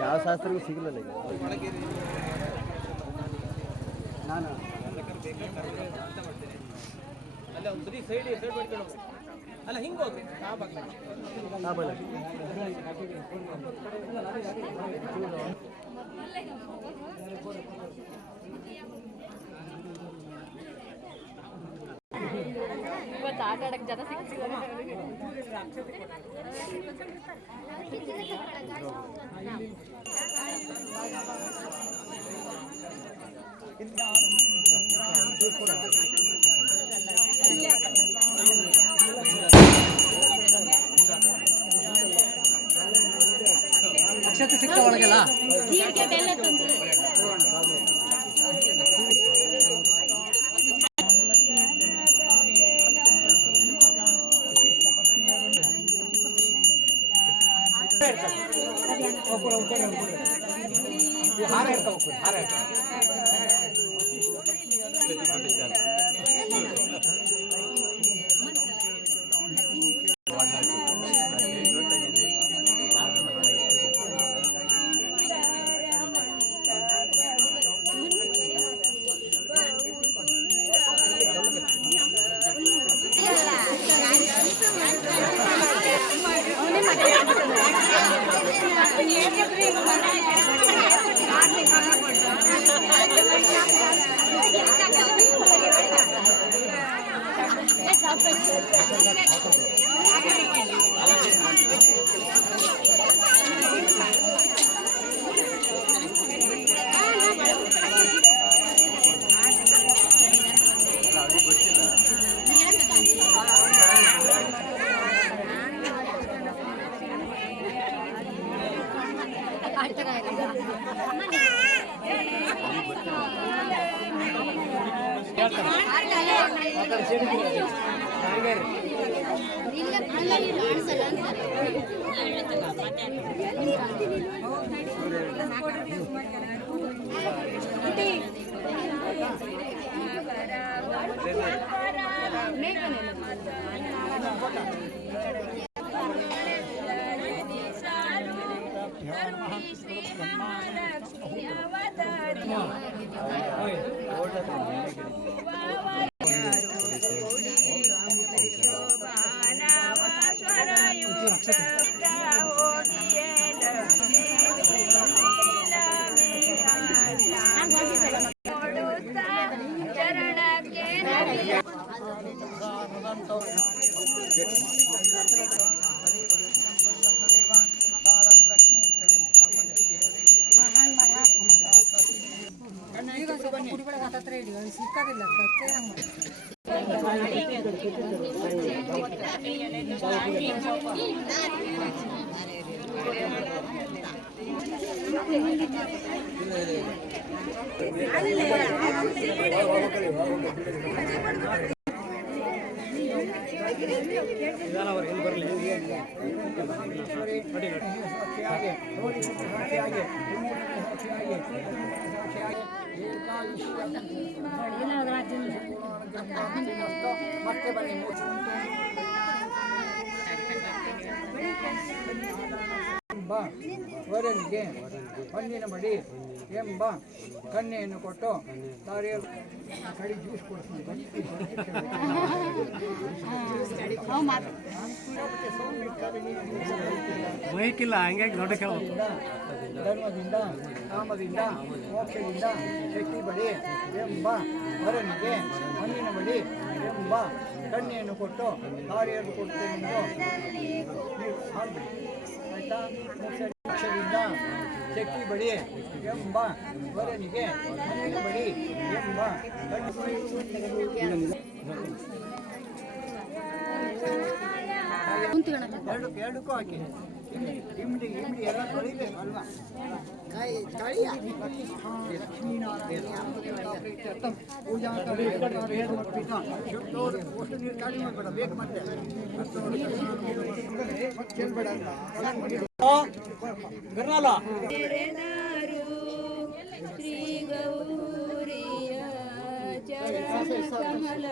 ಯಾವ ಶಾಸ್ತ್ರಗೂ ಸಿಗಲಿಲ್ಲ ಈಗ ನಾನು ಅಲ್ಲ ಒಂದು ಬರೀ ಸೈಡ್ ಮಾಡ್ಕೊಂಡು ಅಲ್ಲ ಹಿಂಗೆ ಹೋಗ್ರಿ ಇವತ್ತು ಆಟ ಆಡಕ್ಕೆ ಜನ ಸಿಗ್ತಿದ್ದಾರೆ. ಅಕ್ಷತೆ ಸಿಗ್ತಾ ಒಳಗೆಲ್ಲ ಜೀರಿಗೆ ಬೆಲ್ಲ ತಂದು ಹಾರ ಇರ್ತಾವ ಹಾರ ಸಿಕ್ಕಾರಿಲ್ಲ ಮತ್ತೆ ಬನ್ನಿ ಎಂಬ ವರನಿಗೆ ಹೊನ್ನಿನ ಮಡಿ ಎಂಬ ಕನ್ಯೆಯನ್ನು ಕೊಟ್ಟು ದಾರಿಯ ಕಡಿ ಜ್ಯೂಸ್ ಕೊಡ್ತೀನಿ ಬೈಕಿಲ್ಲ ಹಂಗಾಗಿ ದೊಡ್ಡ ಕೇಳ ಧರ್ಮದಿಂದ ಕಾಮದಿಂದ ಮೋಕ್ಷದಿಂದ ಶಕ್ತಿ ಬಡಿ ಎಂಬ ವರನಿಗೆ ಹೊನ್ನಿನ ಬಡಿ ಎಂಬ ಕನ್ಯೆಯನ್ನು ಕೊಟ್ಟು ದಾರಿಯನ್ನು ಕೊಡ್ತೇನೆ ಎಂದು ಹಾಡ್ಬಿಡಿ ಆಯ್ತಾ. ಮೋಕ್ಷದಿಂದ ಶಕ್ತಿ ಬಡಿ ಎಂಬ ವರನಿಗೆ ಹೊನ್ನಿನ ಬಡಿ ಎಂಬ ಎರಡಕ್ಕೂ ಹಾಕಿ ಇಮ್ಡಿ ಎಲ್ಲ ತೊಳಿಬೇಕು ಅಲ್ವಾ. ಪೂಜಾ ಅಷ್ಟು ನೀರು ಖಾಲಿ ಮಾಡಬೇಡ ಬೇಕು ಮತ್ತೆ ಗರ್ನಾಲ ಶ್ರೀ ಗೌರಿಯ ಚರಣ ಕಮಲ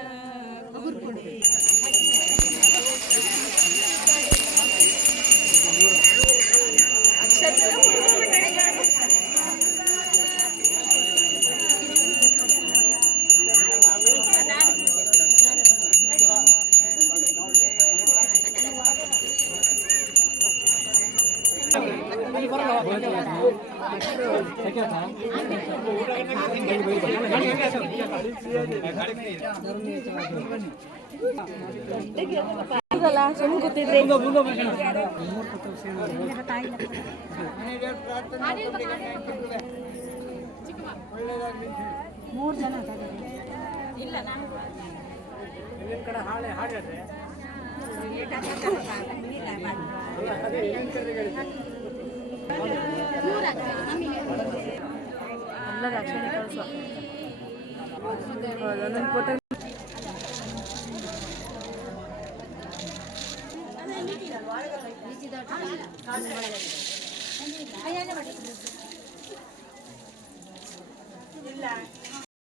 ಸುಮ್ಮನೆ ಕೂತಿದ್ರೆ ಮೂರು ಜನ ಇಲ್ಲ ನಾನು ಎಲ್ಲ ರಕ್ಷಣೆ ಕಳಿಸುವ ಒಂದೊಂದು ಫೋಟೋ ಇಲ್ಲ